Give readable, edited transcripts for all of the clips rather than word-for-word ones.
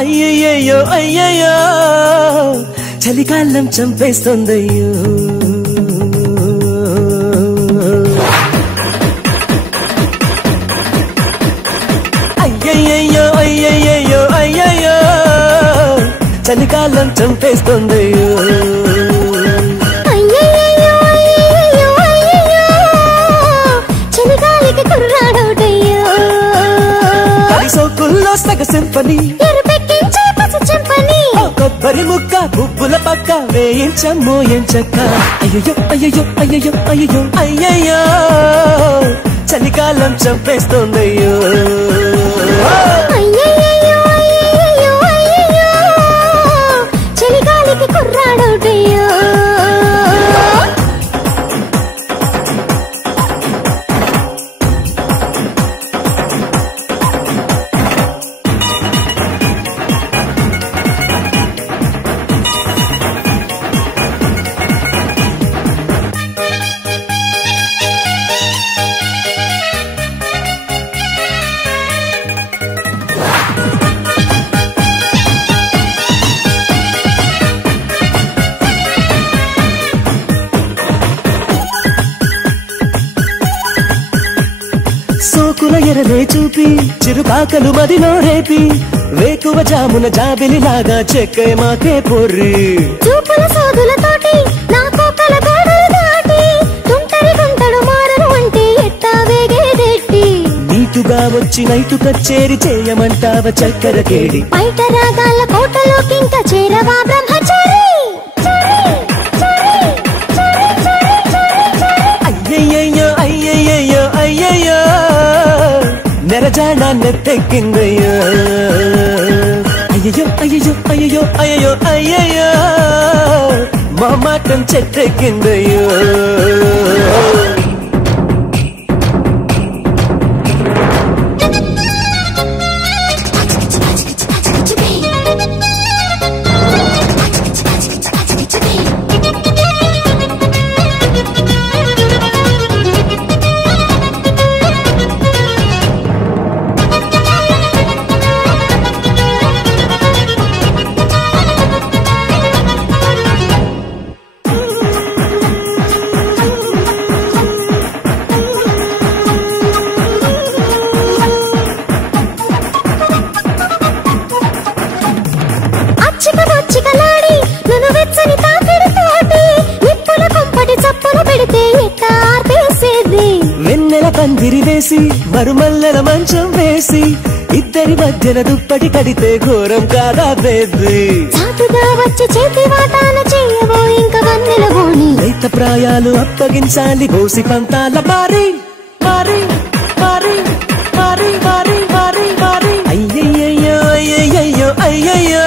అయ్యయ్యో అయ్యయ్యో చలికాలం చంపేస్తుందయ్యో అయ్యయ్యో అయ్యయ్యో అయ్యయ్యో చలికాలం చంపేస్తుందయ్యో సోకుల్లో సగ సింపని కొబ్బరి ముక్క పువ్వుల పక్క వేయించమ్మో ఎంచక్క అయ్యో అయ్యో అయ్యో అయ్యో అయ్యయ్యో చలికాలం చంపేస్తోందయ్యో చలికాలికి కుర్రాడోటయ్యో సోకుల ఎరలే చూపి చిరుకాకలు మదిలో రేపి వేకువ జామున జాబిలిలాగా చెక్కే మాకే పొర్రి చూపుల సోదులతోటి నా కోకల గోడలు దాటి తుంటరి గుంటడు మారను అంటే ఎట్టా వేగేదెట్టి నీటుగా వచ్చి నైటు కచ్చేరి చేయమంటావ చక్కెర కేడి బయట రాగాల కోటలోకి ఇంకా చేరవా బ్రహ్మచారి అయ్యయ్యో అయ్యయ్యో అయ్యయ్యో నెరజాడా నెత్తెక్కిందయ్యో అయ్యో అయ్యో అయ్యో అయ్యో అయ్యయ్యో మా మాటం చెట్టెక్కిందయ్యో వెన్నెల పందిరి వేసి మరుమల్లెల మంచం వేసి ఇద్దరి మధ్యన దుప్పటి కడితే ఘోరం కాదా బేబీ చాటుగా వచ్చి చేతి వాటాన చేయవో ఇంకా వన్నెల బోని రైత ప్రాయాలు అప్పగించాలి కోసి పంతాల మారి మారి మారి మారి మారి మారి మారి అయ్యయ్యో అయ్యయ్యో అయ్యయ్యో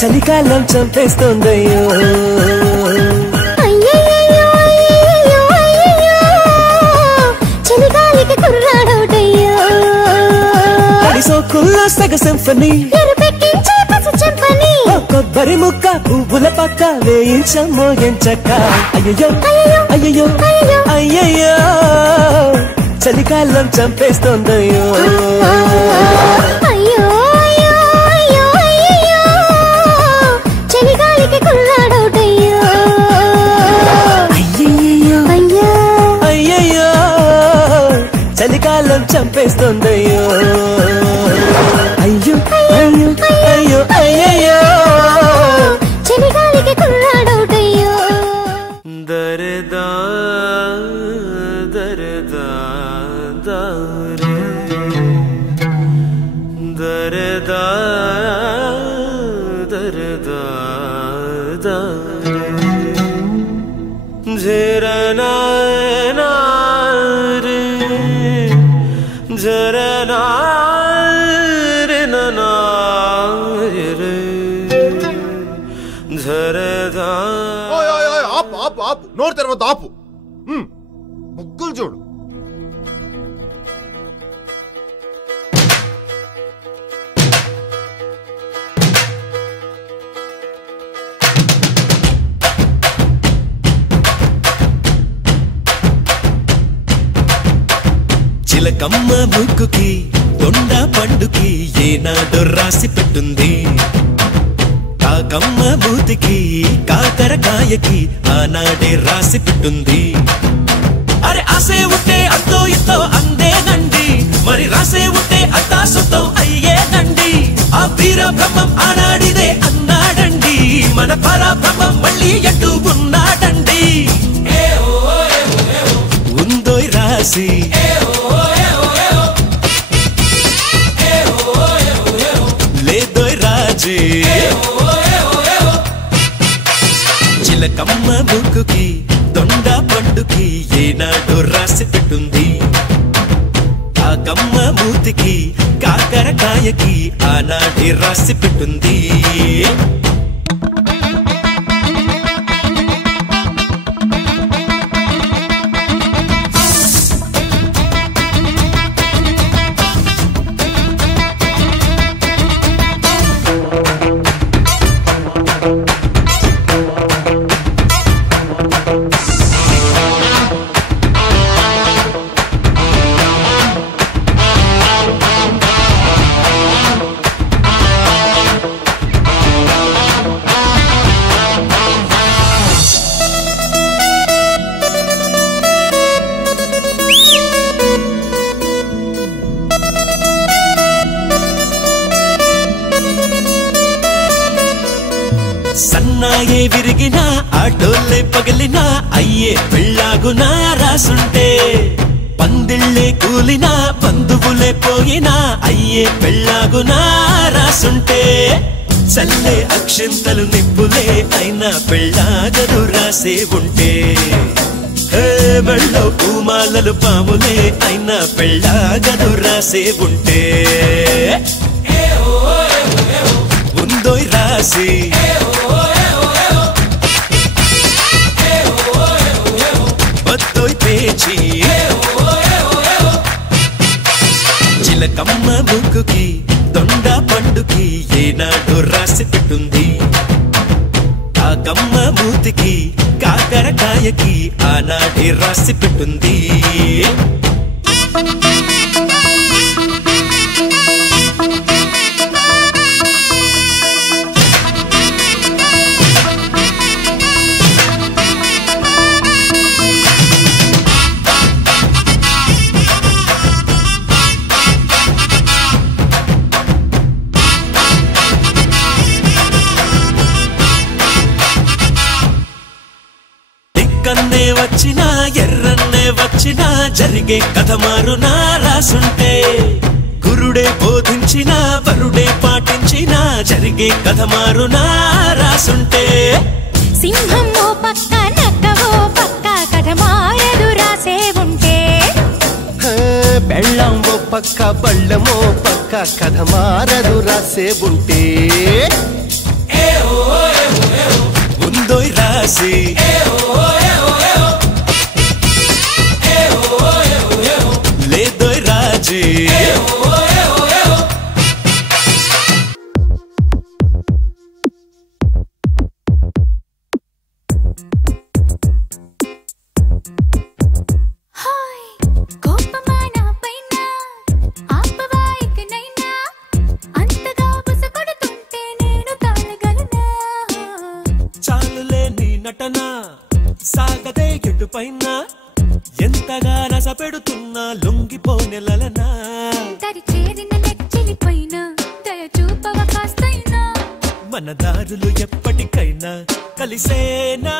చలికాలం చంపేస్తోందయ్యో సోకుల్లో సగ సింఫనీ కొబ్బరి ముక్క పువ్వుల పక్క వేయించమ్మో ఎంచక్క అయ్యో అయ్యో అయ్యయ్యో చలికాలం చంపేస్తోందయ్యో చలిగాలికి కుర్రాడోటయ్యో అయ్యయ్యో అయ్యయ్యో చలికాలం చంపేస్తోందయ్యో అయ్యో అయ్యో అయ్యో అయ్యయ్యో చలిగాలికి కుర్రాడోటయ్యో దరదా దరదా దా దరదా దరదా జరనా జరనా ఆపు నోరు తర్వాత ఆపు ముగ్గులు చూడు చిలకమ్మ ముక్కుకి దొండ పండుకి ఏనాడు రాసి పెట్టుంది కాకమ్మ మూతికి కాకరకాయకి ఆనాడే రాసి పెట్టుంది అరే ఆసే ఉంటే అంతో ఇంతో అందేనండి మరి రాసే ఉంటే అంతా సొంతం అయ్యేనండి ఆ వీర బ్రహ్మం ఆనాడిదే అన్నాడండి మన పరబ్రహ్మం మళ్ళీ ఎటు ఉన్నాడండి ఉందోయ్ రాసి లేదోయ్ రాజీ చిలకమ్మ ముక్కుకి దొండ పండుకి ఏనాడు రాసి పెట్టుంది కాకమ్మ మూతికి కాకరకాయకి ఆనాడే రాసి పెట్టుంది సన్నాయే విరిగినా ఆటోలే పగిలినా అయ్యే పెళ్ళాగునా రాసుంటే పందిళ్ళే కూలినా బంధువులే పోయినా అయ్యే పెళ్ళాగునా రాసుంటే చల్లే అక్షింతలు నిప్పులే అయినా పెళ్ళాగదు రాసే ఉంటే మెళ్ళో పూమాలలు పాములే అయినా పెళ్ళాగదు రాసే ఉంటే ఉందోయ్ రాసి బద్దోయ్ పేచి చిలకమ్మ ముక్కుకి దొండ పండుకి ఏనాడు రాసి పెట్టుంది కాకమ్మ మూతికి కాకరకాయకి ఆనాడే రాసి పెట్టుంది కన్నే వచ్చినా ఎర్రన్నే వచ్చినా జరిగే కథ మారునా రాసుంటే గురుడే బోధించినా వరుడే పాటించినా జరిగే కథ మారునా రాసుంటే సింహం ఓ పక్క నక్కవో పక్క కథ మారదు రాసే ఉంటే బెళ్ళం ఓ పక్క బళ్ళమో పక్క కథ మారదు రాసే ఉంటే ఉందోయ్ రాసి లేదోయ్ రాజీ చాలులే నీ నటన సాగదే ఎటు పైన ఎంతగా రస పెడుతున్నా లొంగిపోనెలనా దరి చేరిన లెచ్చిలిపైన దయ చూపవ కాస్తైనా మన దారులు ఎప్పటికైనా కలిసేనా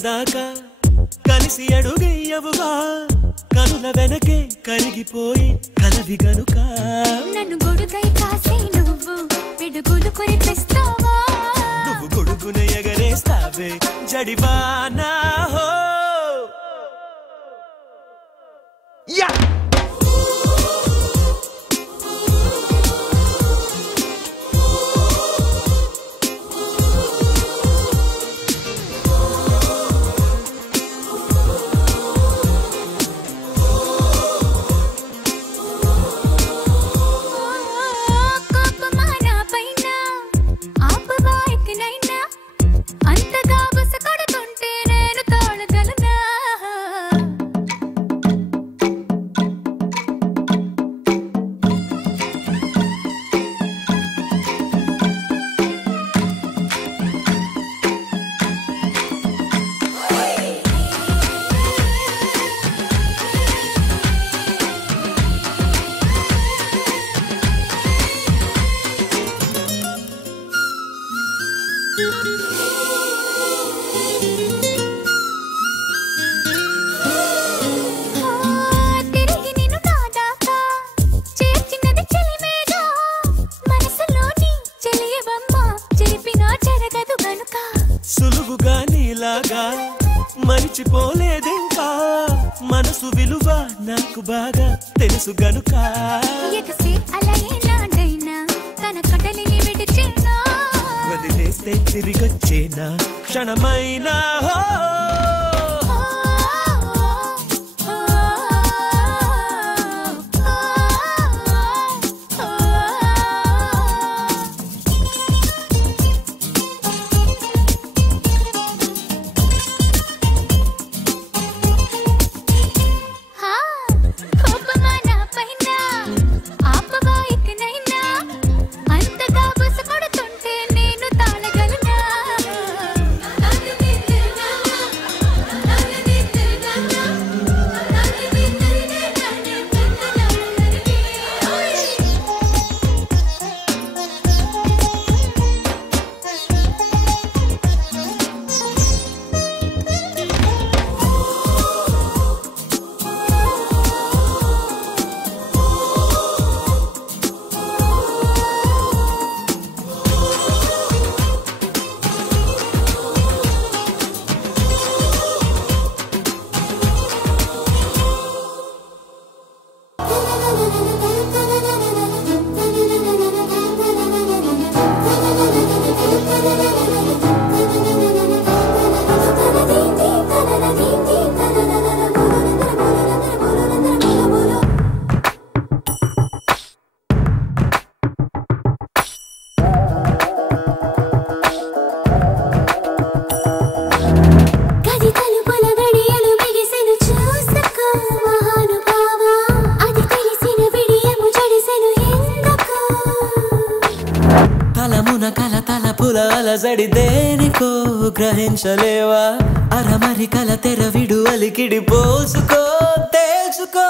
కడదాకా కలిసి అడుగయ్యవుగా కనుల వెనకే కరిగిపోయి కలవి గనుక నన్ను గొడుగై కాసే నువ్వు పిడుగులు కురిపిస్తావా నువ్వు గొడుగున ఎగరేస్తావే జడివానా హో యా సులువుగా నీలాగా మరిచిపోలేదింకా మనసు విలువ నాకు బాగా తెలుసు గనుక వదిలేస్తే తిరిగొచ్చేనా క్షణమైనా అలజడి దేనికో గ్రహించలేవా అరమరికల తెర విడు అలికిడి పోసుకో తెలుసుకో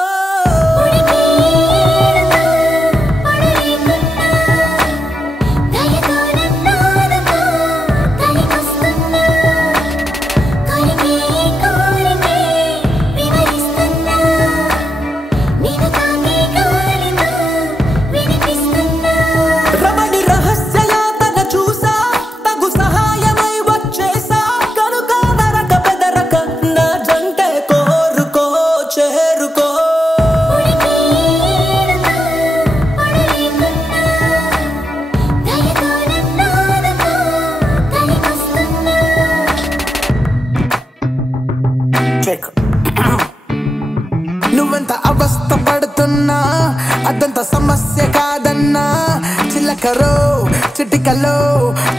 నువ్వెంత అవస్థ పడుతున్నా అదంత సమస్య కాదన్నా చిలకరో చిటికలో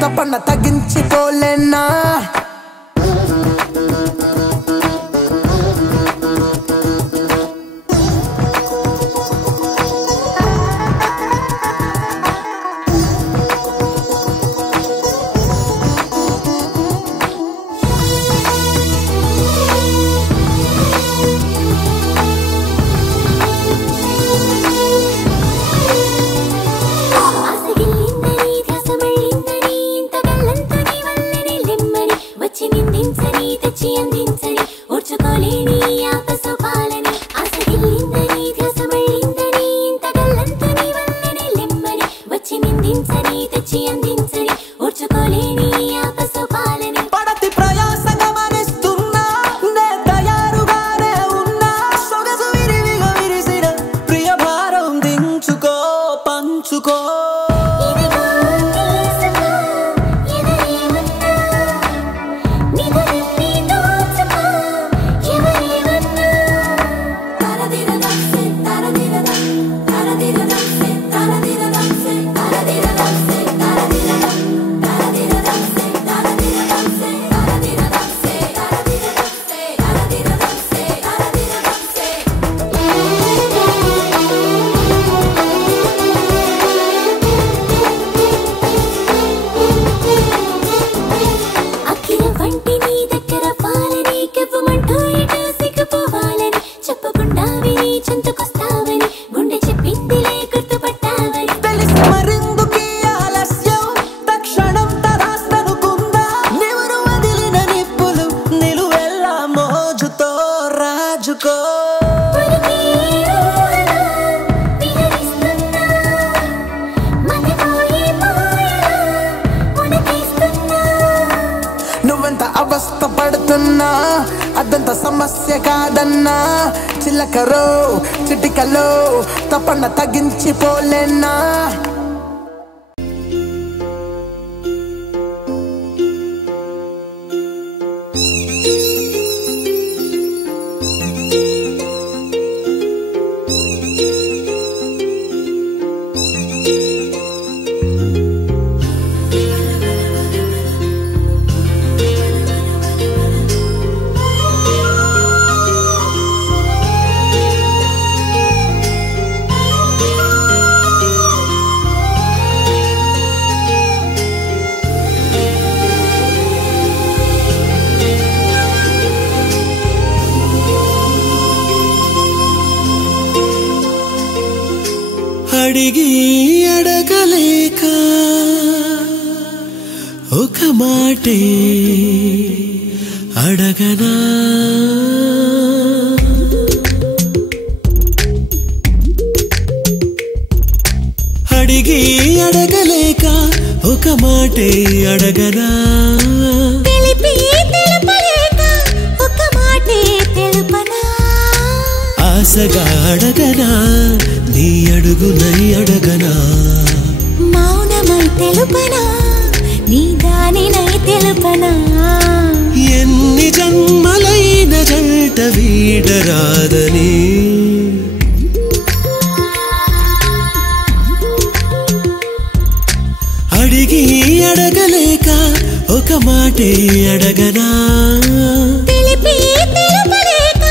తపన తగ్గించిపోలేనా కావాలని తెచ్చి అందించని ఓర్చుకోలేని ఆపసోపాలని పడతి ప్రయాస గమనిస్తున్నా నే తయారుగానే ఉన్నా సొగసు విరివిగా విరిసిన ప్రియ భారం దించుకో పంచుకో ఇదిగో తీసుకో ఎదరేమన్నా నిధులన్నీ దోచుకో ఎవరేమన్నా తారదిరదంసే తారదిరదం తారదిరదంసే తారదిరదంసే తారదిరదంసే తారదిరదం తారదిరదంసే తారదిరదంసే తారదిరదంసే తారదిరదంసే తారదిరదంసే తారదిరదంసే అఖిల వంటి నీ దగ్గర పాలని కెవ్వమంటూ ఇటు సిగ్గుపోవాలని చెప్పకుండా విని చెంతకొస్తావని గుండె చెప్పిందిలే గుర్తుపట్టావని తెలిసి మరిందుకీ ఆలస్యం తక్షణం తదాస్తనుకుందా నివురు వదిలిన నిప్పులు నిలువెల్లా మోజుతో రాజుకో ఉనికి ఊహలో విహరిస్తున్నా మతిపోయి మాయలో ఉనికిస్తున్నా నువ్వెంత అవస్థ పడుతున్నా అదంత సమస్య కాదన్నా చిల్లకరో చిటికలో తపన తగ్గించిపోలేనా అడిగి అడగలేక ఒక మాటే అడగనా అడిగి అడగలేక ఒక మాటే అడగనా తెలిపి తెలుపలేక ఒక మాటే తెలుపనా ఆశగా అడగనా నీ అడుగునై అడగనా మౌనమై తెలుపనా నీ దానినై తెలుపనా ఎన్ని జన్మలైన జంట వీడరాదని అడిగి అడగలేక ఒక మాటే అడగనా తెలిపి తెలుపలేక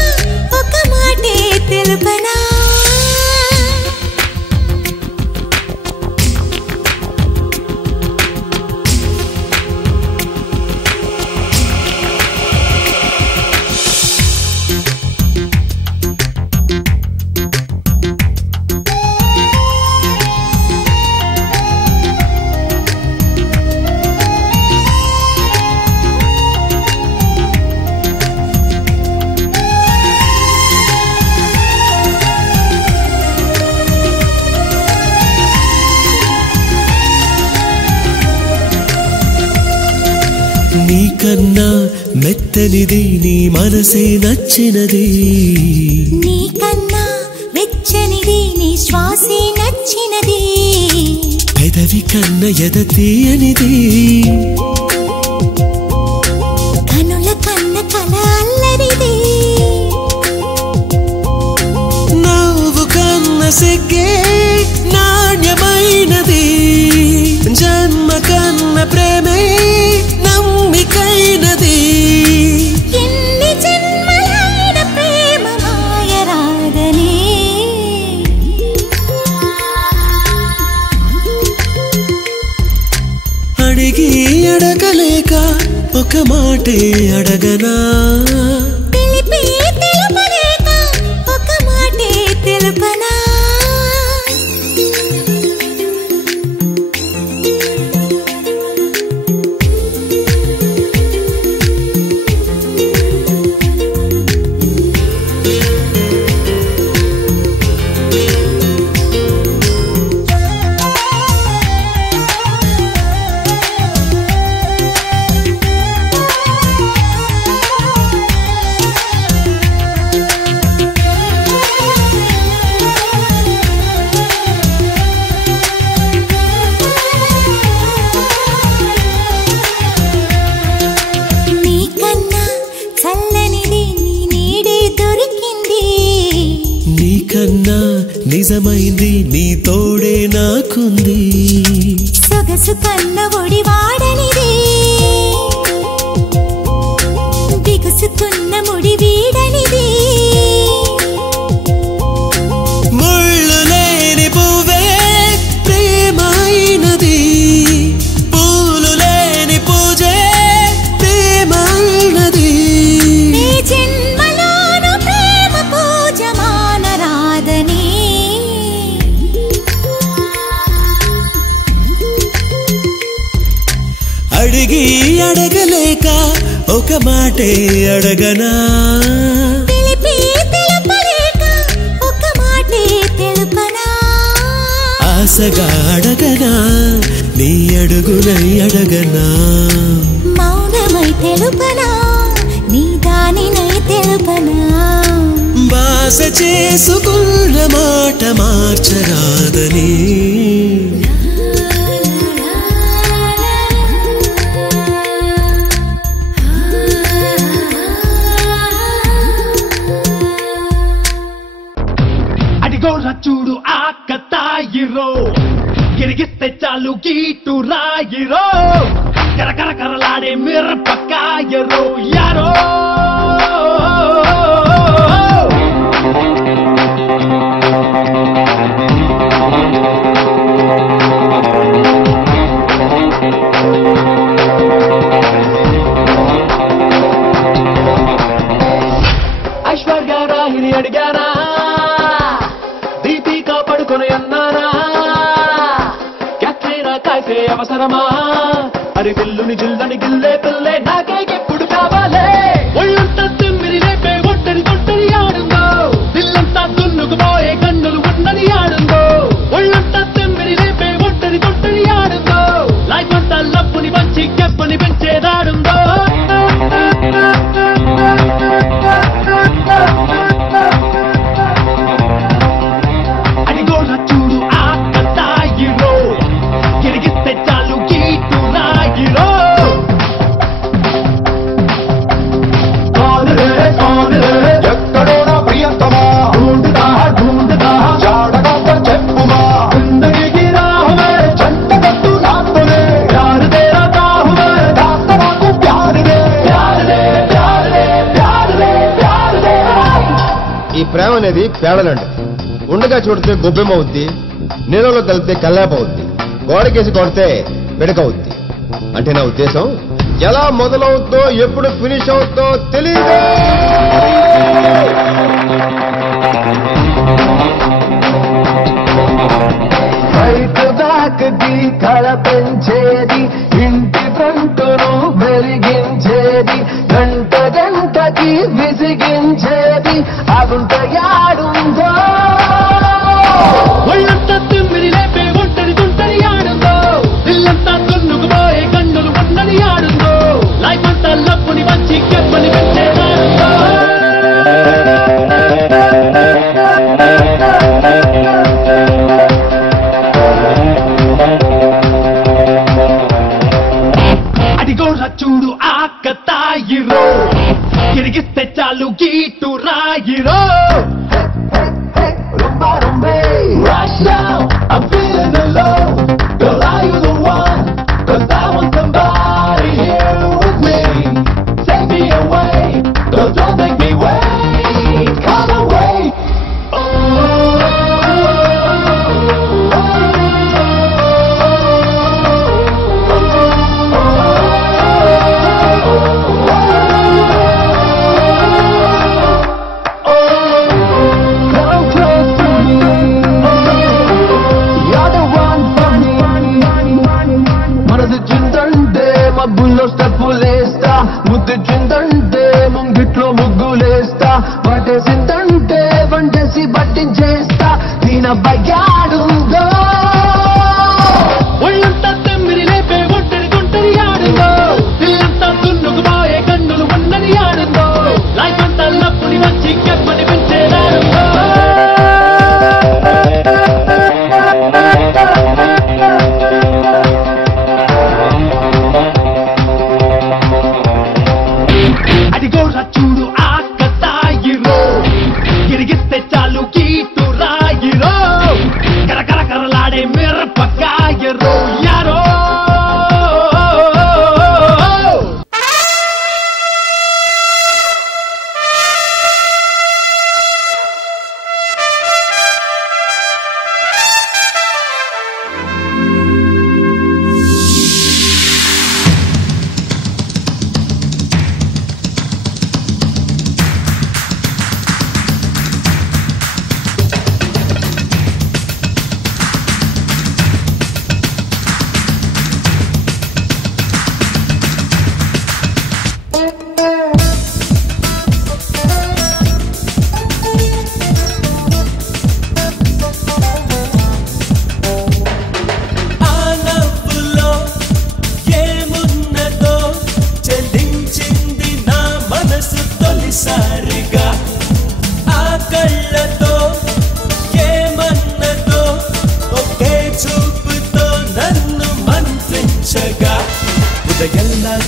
ఒక మాటే తెలుపనా నీకన్నా మెత్తనిది నీ మనసే నచ్చినది నీకన్నా వెచ్చనిది నీ శ్వాసే నచ్చినది పెదవి కన్న ఎద తీయనిది కనుల కన్న కల అల్లరిది నవ్వు కన్న సిగ్గే నాణ్యమైనది జన్మ కన్న ప్రేమే నమ్మికైనది ఎన్ని జన్మలైన ప్రేమ మాయరాదని అడిగి అడగలేక ఒక మాటే అడగనా తెలిపి తెలుపలేక ఒక మాటే తెలుపనా నిజమైంది నీ తోడే నాకుంది సొగసు కన్న ఒడి వాడనిది బిగుసుకున్న ముడి వీడనిది ముళ్ళు లేని పువ్వే ప్రేమైనది పూలు లేని పూజే ప్రేమైనది ఈ జన్మలోను ప్రేమ పూజ మానరాదని అడిగి అడగలేక ఒక మాటే అడగనా తెలిపి తెలుపలేక ఒక మాటే తెలుపనా ఆశగా అడగనా నీ అడుగునై అడగనా మౌనమై తెలుపనా నీ దానినై తెలుపనా బాస చేసుకున్న మాట మార్చరాదని చూడు ఆకతాయిరో గిరిగిస్తే చాలు గీటు రాయిరో కరకర కరలాడే మిరపకాయరో యారో ఐశ్వర్య రాహిని అడిగానా అవసరమా అరి పిల్లుని జిల్లని గిల్లే పిల్లే నాకే ఎప్పుడు కావాలే ఒళ్ళంతా తిమ్మిరి రేపే ఒట్టరి తొట్టరి ఆడుందో దిల్లంతా దున్నుకుపోయే కన్నులు ఉన్నది ఆడుందో ఒళ్ళంతా తిమ్మిరి రేపే ఒట్టరి తొట్టరి ఆడుందో లైఫ్ అంతా లప్పుని పంచి కెప్పని పెంచేదాడుందో అడిగోరా చూడు ఆకతాయిరో గిరిగిస్తే చాలు గీటు రాయిరో ఎక్కడోనా ప్రియతమా ఢూంఢుదా చాడగా చెప్పుమా జిందగీకి రాహువే చంటగట్టు నాతోనే ప్యార్ తేరా తాహువే దాస్తా నాకు ప్యార్ దే ప్యార్ దే ప్యార్ దే ప్యార్ దే ప్యార్ దే ఈ ప్రేమ అనేది పేడలండి ఉండగా చూడితే గొబ్బెమవుద్ది నీళ్ళలో కలిపితే కల్లాపవుద్ది గోడకేసి కొడితే పిడకవుద్ది అంటే నా ఉద్దేశం ఎలా మొదలవుద్దో ఎప్పుడు ఫినిష్ అవుద్దో తెలియదు కళ పెంచేది ఇంటి ఫ్రంటును మెరిగించేది గంట గంటకి విసిగించేది అగుంట యాడుందో ఒళ్ళంతా తిమ్మిరి లేపే ఒంటరి తుంటరి ఆడుందో ఇల్లంతా దున్నుకుపోయే కన్నులు ఉన్నది ఆడుందో లైఫ్ అంతా లప్పుని వచ్చి కెప్పని పెంచేదాడుందో అడిగోరా చూడు ఆకతాయిరో గిరిగిస్తే చాలు గీటు రాయిరో Right now, I'm feeling alone. Girl, are you the one? 'Cause I want somebody here with me. Take me away. Girl, don't make me wait. Come away. Come close to me. You're the one for me. మనది చిందంటే మబ్బుల్లో స్టెప్పులేస్తా ముద్దు చిందంటే ముంగిట్లో ముగ్గులేస్తా పట్టేసిందంటే వంటేసి బట్టించేస్తా దీనబ్బయ్యాడుందో ఒళ్ళంతా తిమ్మిరి లేపే ఒంటరి తుంటరి ఆడుందో ఇల్లంతా దున్నుకుపోయే కన్నులు ఉన్నది ఆడుందో లైఫ్ అంతా లప్పుని వచ్చి కెప్పని పెంచేదాడుందో అడిగోరా చూడు ఆకతాయిరో గిరిగిస్తే చాలు గీటు రాయిరో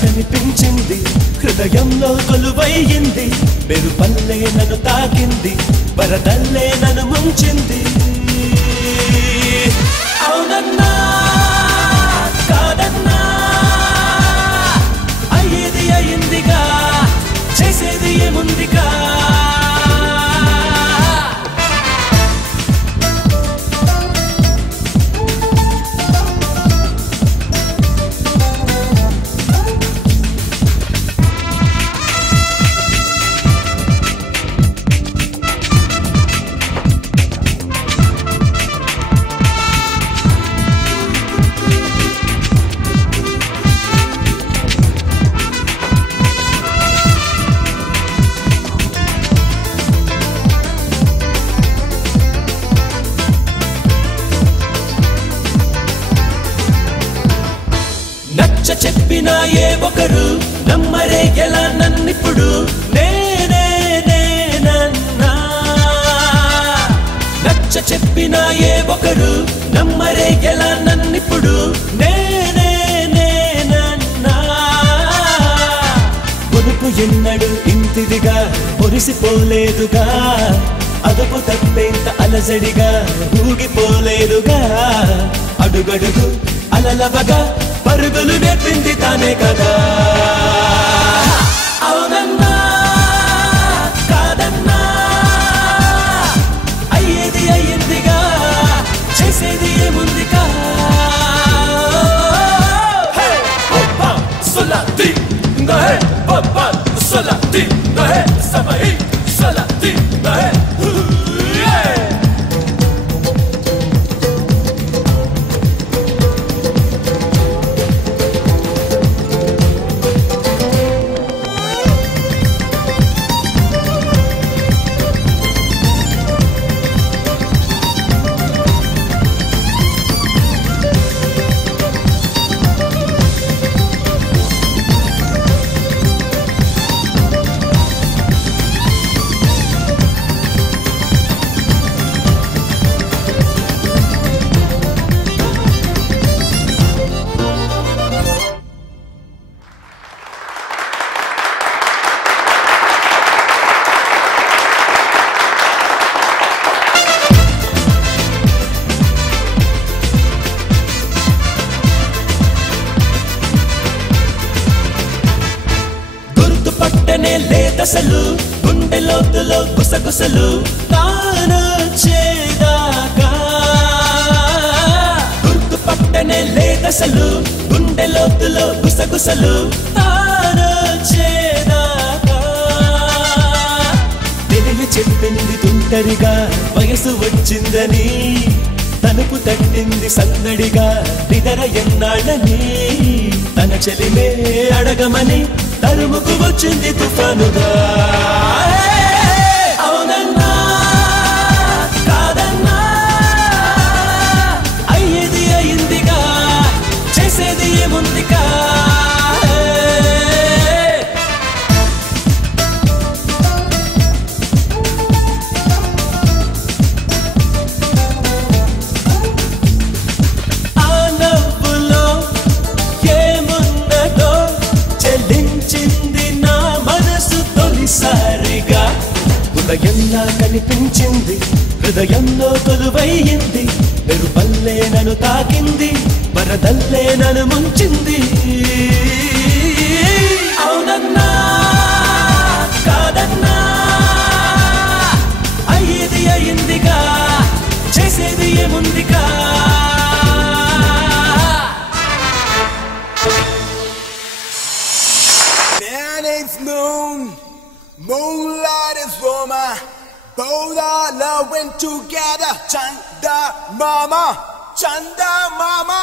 కనిపించింది హృదయంలో కొలువయ్యింది మెరుపల్లే నన్ను తాకింది వరదల్లే నన్ను ముంచింది అవునన్నా కాదన్నా అయ్యేది అయ్యిందిగా చేసేది ఏముందిగా చెప్పినా ఏ ఒకరు నమ్మరే ఎలా నన్నిప్పుడు నేనే నేనన్నా నచ్చ చెప్పినా ఏ ఒకరు నమ్మరే ఎలా నన్నిప్పుడు నేనే నేనన్నా కొనుకు ఎన్నడు ఇంతిదిగా మురిసిపోలేదుగా అదుపు తప్పేంత అలజడిగా ఊగిపోలేదుగా అడుగడుగు అలలవగా పరుగులు నేర్పింది తానే కదా అవునన్నా కాదన్నా అయ్యేది అయ్యిందిగా చేసేది ఏముందిగా సొలతి నహే పప్పా సొలతి నహే సమై సొలతి నహే లేదసలు గుండె లోతులో గుసగుసలు తానొచ్చేదాకా గుర్తుపట్టనే లేదసలు గుండె లోతులో గుసగుసలు తానొచ్చేదాకా తెలియ చెప్పింది తుంటరిగా వయసు వచ్చిందని తలుపు తట్టింది సందడిగా నిదర ఎన్నాళ్ళని తన చెలిమే అడగమని తరుముకు వచ్చింది తుఫానుగా అవునన్నా కాదన్నా అయ్యేది అయ్యిందిగా చేసేది ఏముందిగా హృదయంలా కనిపించింది హృదయంలో కొలువయ్యింది మెరుపల్లే నన్ను తాకింది వరదల్లే నన్ను ముంచింది అవునన్నా కాదన్నా అయ్యేది అయ్యిందిగా చేసేది ఏముందిగా Moonlight is Roma, both are loving together. Chanda Mama, Chanda Mama.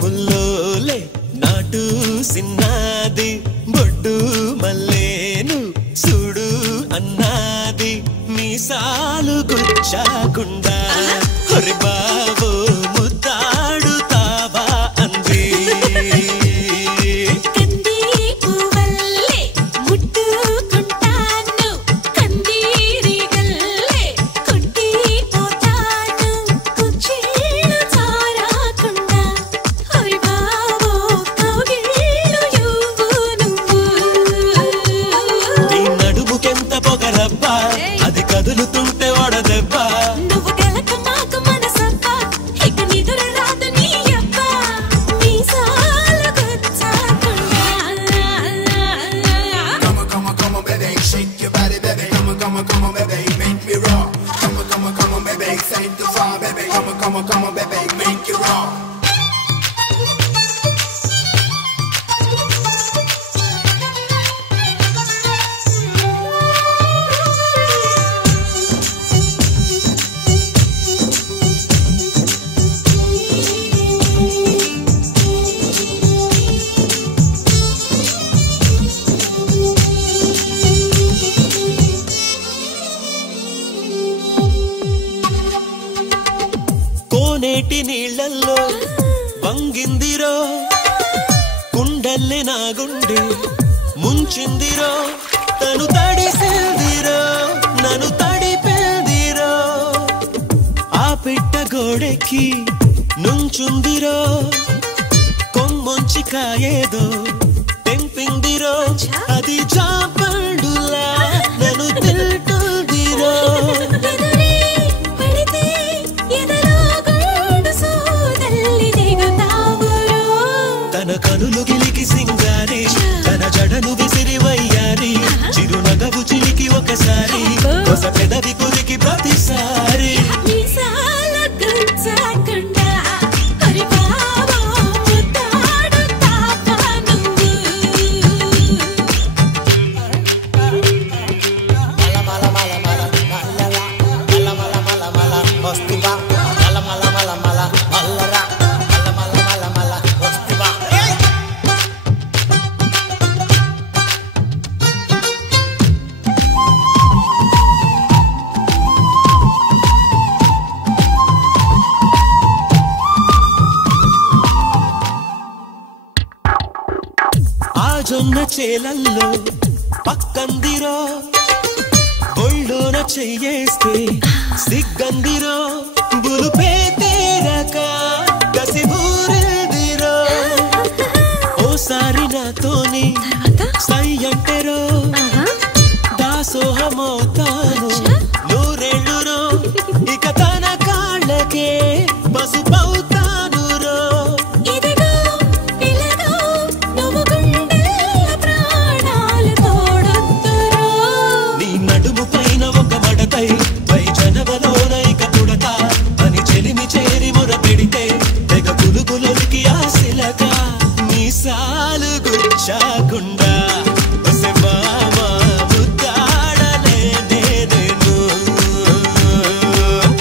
ముల్లోలే నాటు సిన్నాది బొడ్డు మల్లే గుచ్చాకుండా హరి బాబు ముద్దాడుతావా అంది కంది పువ్వల్లే ముట్టుకుంటాను కందీరి గల్లే కొట్టిపోతాను కుచ్చిళ్ళు చారకుండా హరి బాబు కౌగిళ్ళు నువ్వు నీ నడుముకెంత పొగరబ్బా అది కదులుతుంటే వడదెబ్బా నువ్వు గెలక మాకు మనసబ్బా ఇక నిదుర రాదు నీ అబ్బా మీసాల గుచ్చాకుండా Come on, baby, shake your body, baby. Come on, baby, make me raw. Come on, baby, set the fire, baby. Come on, baby, make it raw. కోనేటి నీళ్ళల్లో వంగిందిరో కుండల్లే నా గుండె ముంచిందిరో తను తడిసిందిరో నన్ను తడిపిందిరో ఆ పిట్ట గోడెక్కి నుంచుందిరో కొమ్మొంచి కాయేదో తెంపిందిరో అది జాపండులా నన్ను తింటుందిరో ఎదురే పడితే ఎదలో గుండు సోదల్లి దిగుతావురో తన కనులు గిలికి సింగారి తన జడను విసిరి వయ్యారి చిరునగవు చిలికి ఒకసారి కొస పెదవి కురికి ప్రతిసారి మీసాల గుచ్చాకుండా హరి బాబు ముద్దాడుతావా నువ్వు ఆ జొన్న చేలల్లో పక్కందిరో ఒళ్ళోన చెయ్యేస్తే సిగ్గందిరో బులుపే తీరక కసిబూరెదిరో ఓసారి నాతోని సై అంటెరో దాసోహమవుతాను నూరెళ్ళురో ఇక తన కాళ్ళకే పసుపవుతానురో ఇదిగో పిల్లగో నువ్వు గుండెల ప్రాణాలు తోడొద్దురో నీ నడుము పైన ఒక మడతై పై జనవలోన ఇక పుడతా అని చెలిమి చేరి మొర పెడితే తెగ కులుకులొలికి ఆశలక మీసాలు గుచ్చాకుండా ఒసె మామ ముద్దాడలేనే నేను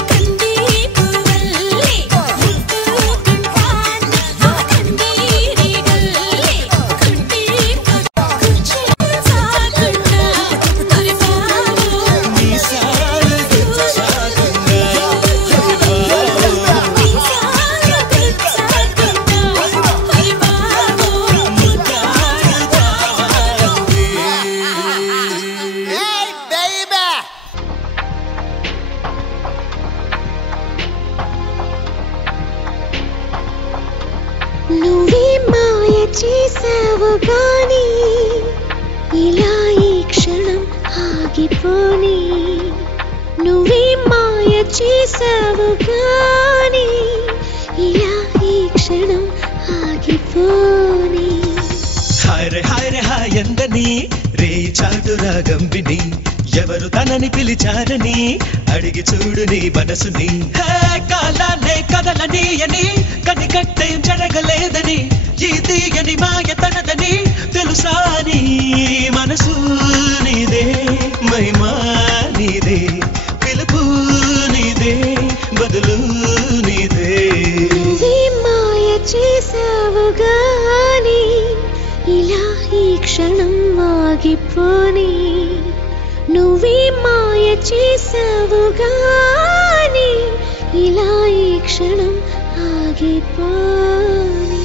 కంది పువ్వల్లే ముట్టుకుంటాను కందీరి గల్లే కుచ్చిళ్ళు చారకుండా హరి బాబు మీసాలు గుచ్చాకుండా మీసాల గుచ్చాకుండా హరి బాబు Hey, baby! నువ్వే మాయ చేసావు గాని ఇలా ఈ క్షణం ఆగిపోని నువ్వే మాయ చేసావు గాని ఇలా ఈ క్షణం ఆగిపోని హాయ్ హాయందని రే చాటు రాగం విని ఎవరు తనని పిలిచారని అడిగి చూడు నీ మనసుని హే కాలానే కదలని అని కనికట్టేం జరగలేదని ఈ తీయని మాయ తనదని తెలుసా నీ మనసు నీదే మహిమా నీదే పిలుపు నీదే బదులు నీదే నువ్వే మాయ చేసావు గాని ఇలా ఈ క్షణం ఆగిపోని నువ్వే మాయ చేసావు గాని ఇలా ఈ క్షణం ఆగిపోని.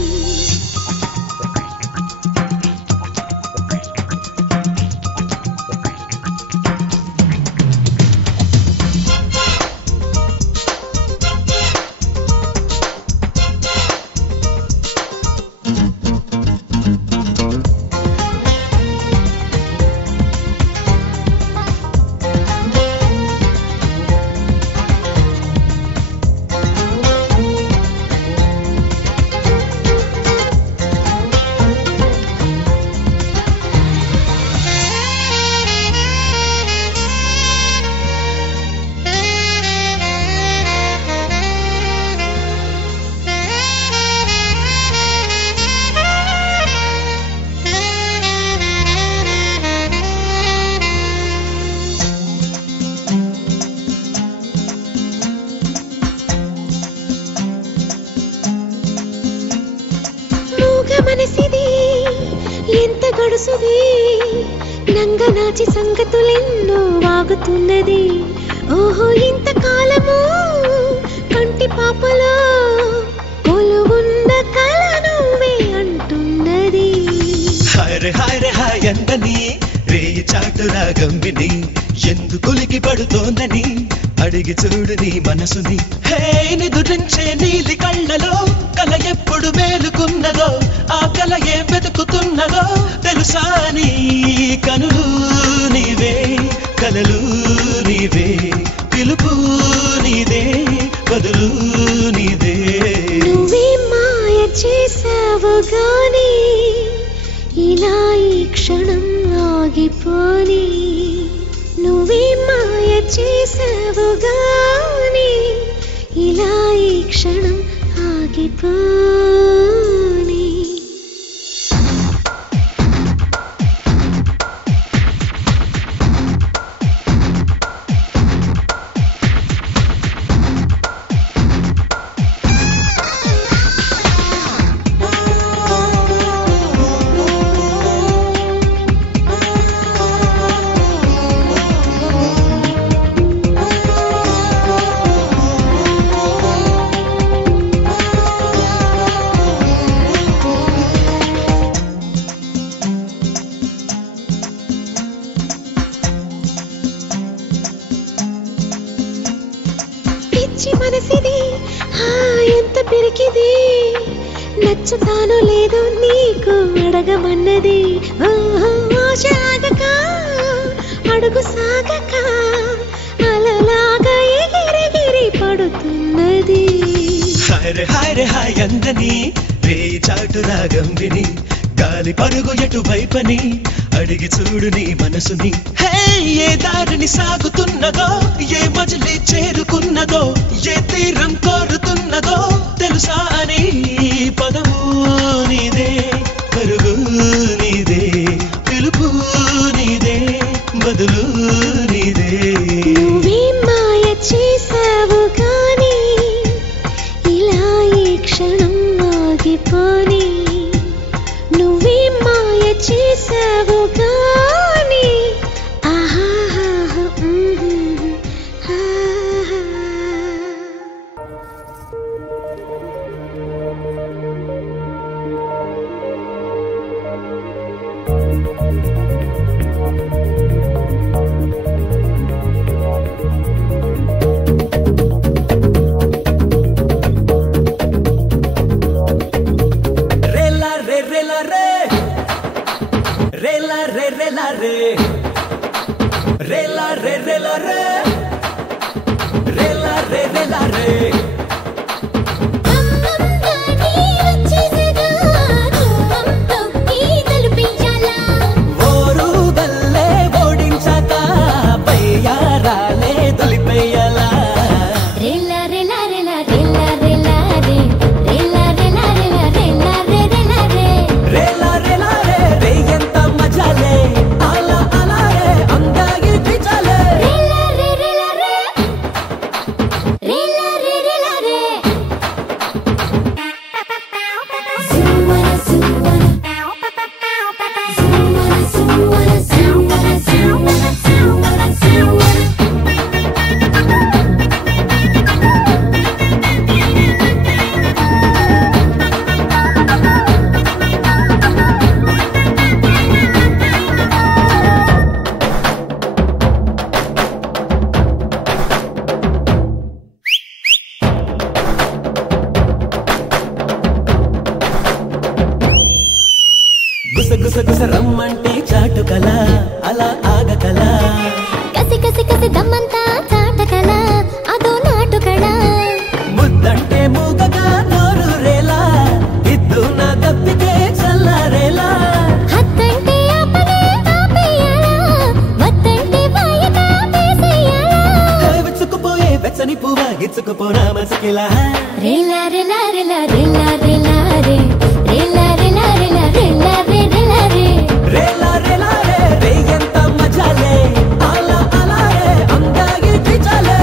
మనసిది ఎంత గడుసుది నంగనాచి సంగతులెన్నో వాగుతున్నది. ఓహో ఇంతకాలము కంటి పాపలో కొలువున్న కల నువ్వే అంటున్నది. హాయ్ హాయ్ హాయ్ అందని రేయి చాటు రాగంబిని ఎందుకులికి పడుతోందని అడిగి చూడు నీ మనసుని. హే నిదురించే నీలి కళ్ళలో కల ఎప్పుడు మేలుకున్నదో ఆ కల ఏ వెతుకుతున్నదో తెలుసా నీ కనులు నీవే కలలు నీవే పిలుపు నీదే బదులు నీదే. నువ్వే మాయ చేసావు గాని ఇలా ఈ క్షణం ఆగిపోని. నువ్వే మాయ చేసావు గాని ఇలా ఈ క్షణం ఆగిపోని. మనసిది ఎంత పెరికిది నచ్చుతానో లేదో నీకు అడగమన్నది. ఆశ ఆగక అడుగు సాగక అలలాగా ఎగిరెగిరి పడుతున్నది. హాయ్ హాయ్ హాయ్ అందని రేయి చాటు రాగంబిని గాలి పరుగు ఎటువైపని అడిగి చూడు నీ మనసుని. హే ఏ దారిని సాగుతున్నదో ఏ మజిలీ చేరుకున్నదో ఏ తీరం కోరుతున్నదో తెలుసా అని పదము నీదే పరుగు నీదే పిలుపు నీదే బదులు నీదే. నువ్వే మాయ చేసావు గాని ఇలా ఈ క్షణం ఆగిపోని. నువ్వే మాయ చేసావు గాని రేలా రే రే అలా ఆగకలా కసి కసి కసి దమ్మంతా చాటకలా అదో నాటుకళ ముద్దంటే మూగగా నోరు రేలా ఇద్దు నా తప్పితే చల్లారేలా హత్తంటే ఆపనే ఆపేయాలా వద్దంటే వాయక వేసేయాలా విచ్చుకుపోయే వెచ్చని పువ్వ గిచ్చుకుపోనా మనసుకిలా రేలా రేలా రేలా రేలా రేలా రే రేలా రేలా రేలా రేలా రే రేలా రే రేలా రేలా రే రే ఎంత మజాలే అలా అలా రే అందాగి పిచాలే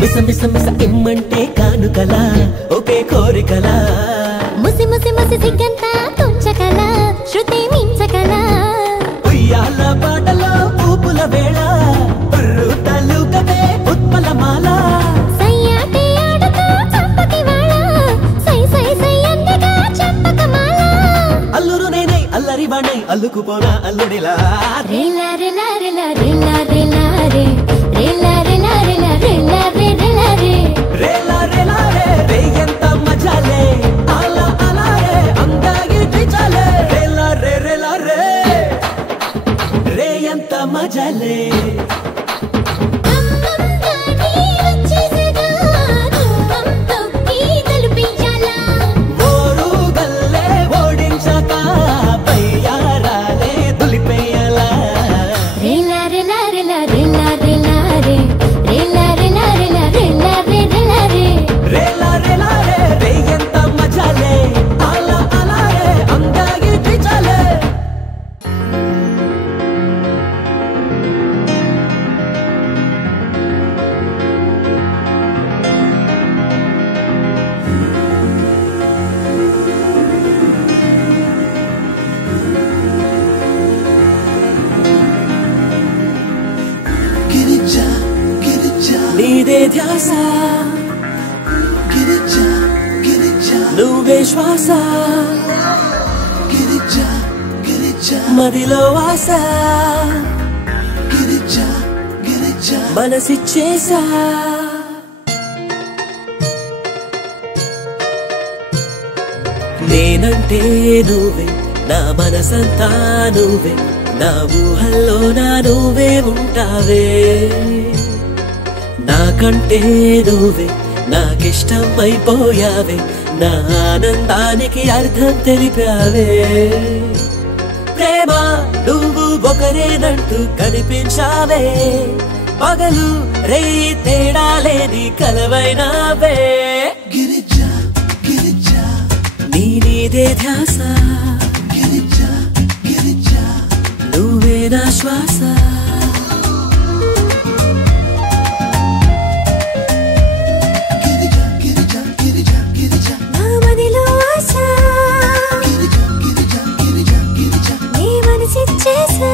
మిస మిస మిస ఇమ్మంటే కానుకలా ఒకే కోరికలా ముసి ముసి ముసి సిగ్గంతా తుంచకలా శృతి మించకలా ఉయ్యాల పాటలో ఊపుల వేళ తలుకతే ఉత్పలమాల సయ్యాటి ఆడుతూ చంపకి వాళ్ళ సై సై సై అందగా చంపకమాల అల్లురు నేనై అల్లరి బాణై అల్లుకుపోనా అల్లుడిలా రేలా రేలా రేలా రేలా రేలా రే రేలా రేలా రేలా రేలా రే రేలా రే రేలా రేలా రే రే ఎంత మజాలే అలా అలా రే అందాగి పిచాలే రేలా రే రేలా రే రే ఎంత మజాలే అమ్మంగాని వచ్చేసగా ధూమం తొక్కి తలుపించాలా ఓరు గల్లే ఓడించాక పయ్యారాలే దులిపేయాలా రేలా రేలా రేలా రేలా రేలా రే రేలా రేలా రేలా రేలా రే రేలా రే రేలా రేలా రే రే ఎంత మజాలే అలా అలా రే అందాగి పిచాలే నీదే ధ్యాస నువ్వే శ్వాస మదిలో ఆశ మనసిచ్చేసా నేనంటే నువ్వే నా మనసంతా నువ్వే నా ఊహల్లో నా నువ్వే ఉంటావే నాకంటే నువ్వే నాకిష్టం అయిపోయావే నా ఆనందానికి అర్థం తెలిపావే ప్రేమ నువ్వు ఒకరేనంటూ కనిపించావే పగలు రే తేడా లేని కలవైనావే నీదే ధ్యాస నువ్వే నా శ్వాస నా మదిలో ఆశ నీ మనసిచ్చేసా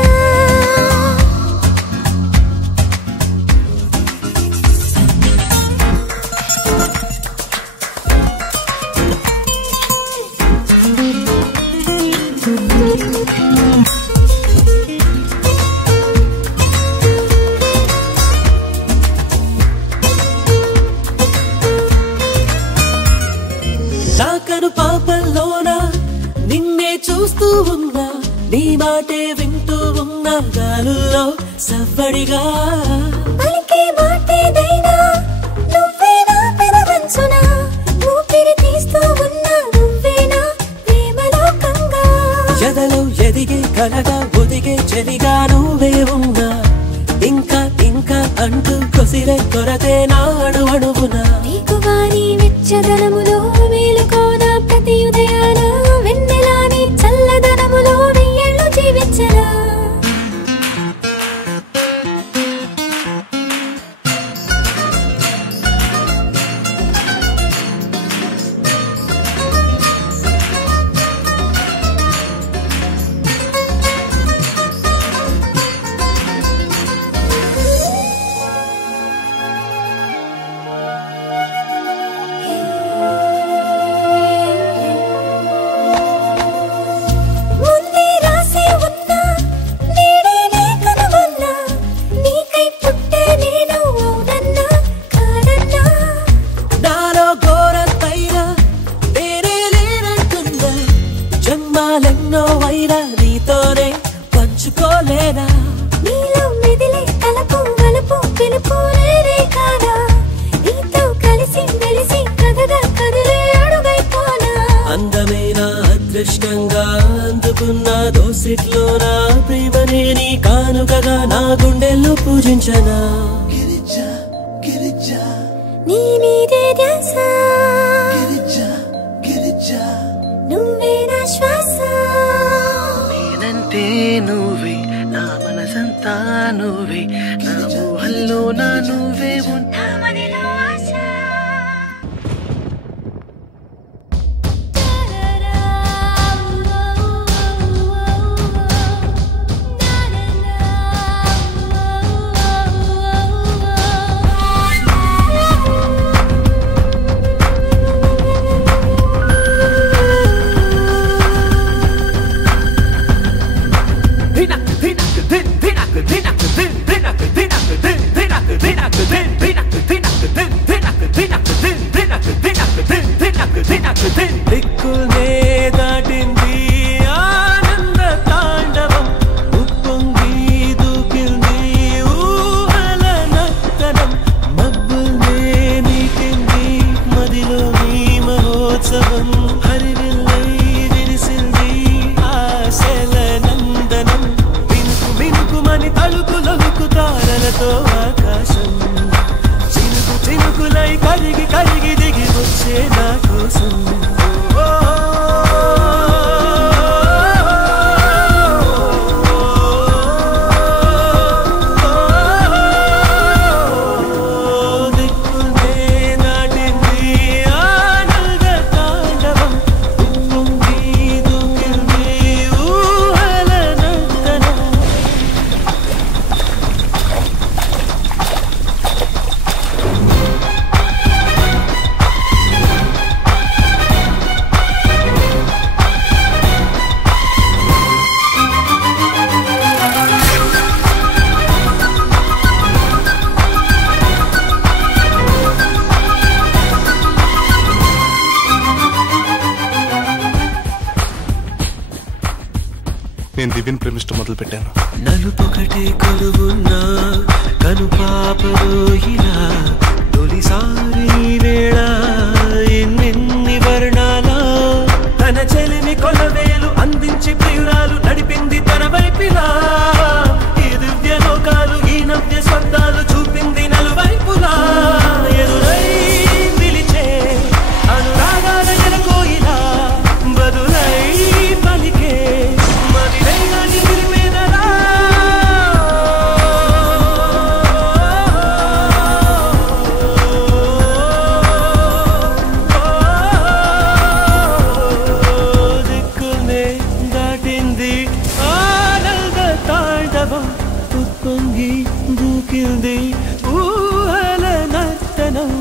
నాకను పాపంలోన నిన్నే చూస్తూ ఉన్నా నీ మాటే వింటూ ఉన్నా గాలుల్లో సవ్వడిగా పలికే మాటేదైనా నువ్వే నా పెదవంచున ఊపిరి తీస్తూ ఉన్నా నువ్వేనా ప్రేమలోకంగా ఎదలో ఎదిగే కలగా ఒదిగే చెలిగా నువ్వే ఉన్నా ఇంకా ఇంకా అంటూ కొసిరే కొరతే నాడు అడుగునా నీకు వారి వెచ్చదనములో మేలుకోన ప్రతి ఉదయాన వెన్నెలాని చల్లదనములో వెయ్యేళ్ళు జీవించరా ఊహించనా నీ మీదే ధ్యాస నువ్వే నా శ్వాస నేనంటే నువ్వే నా మనసంతా నువ్వే నా ఊహల్లో నా నువ్వే ఉంటా మనలో ఆశ దిక్కుల్నే దాటింది ఆనంద తాండవం ఉప్పొంగి దూకింది ఊహల నర్తనం మబ్బుల్నే నీటింది మదిలో నీ మహోత్సవం హరివిల్లై విరిసింది ఆశల నందనం మినుకు మినుకుమని తలుకులకు తారలతో ఆకాశం చినుకు చినుకులై కరిగి కరిగి దిగి వచ్చే నా కోసం దిక్కునే దాటింది ఆనంద తాండవం ఉప్పొంగి దూకింది ఊహల నందనం నేను దివ్యని ప్రేమిస్తూ మొదలు పెట్టాను. నలుపొకటే కొలువున్నా కను పాపరోహిలా తొలిసారి వేళ ఎన్నెన్ని వర్ణాల తన చెలిని కొలవేలు అందించి ప్రియురాలు నడిపింది తన వైపిలా ఈ దివ్య లోకాలు ఈ నవ్య స్వర్గాలు చూపింది నలువైపులా ఎదురై పిలిచే అనురాగాల నెలకోయిలా బదులై పలికే దిక్కునే దాటింది ఆనంద తాండవం ఉప్పొంగి దూకింది ఊహల నర్తనం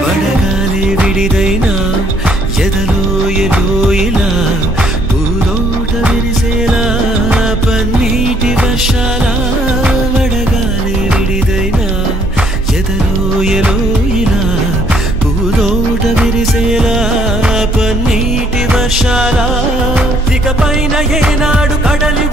వడగాలి విడిదైనా ఎదలో ఎలోయిలా పూదోట విరిసేలా పన్నీటి వర్షాల వడగాలి విడిదైనా ఎదలో ఎలోయిలా పూదోట విరిసేలా పన్నీటి వర్షాల ఇకపైన ఏనాడు కడలి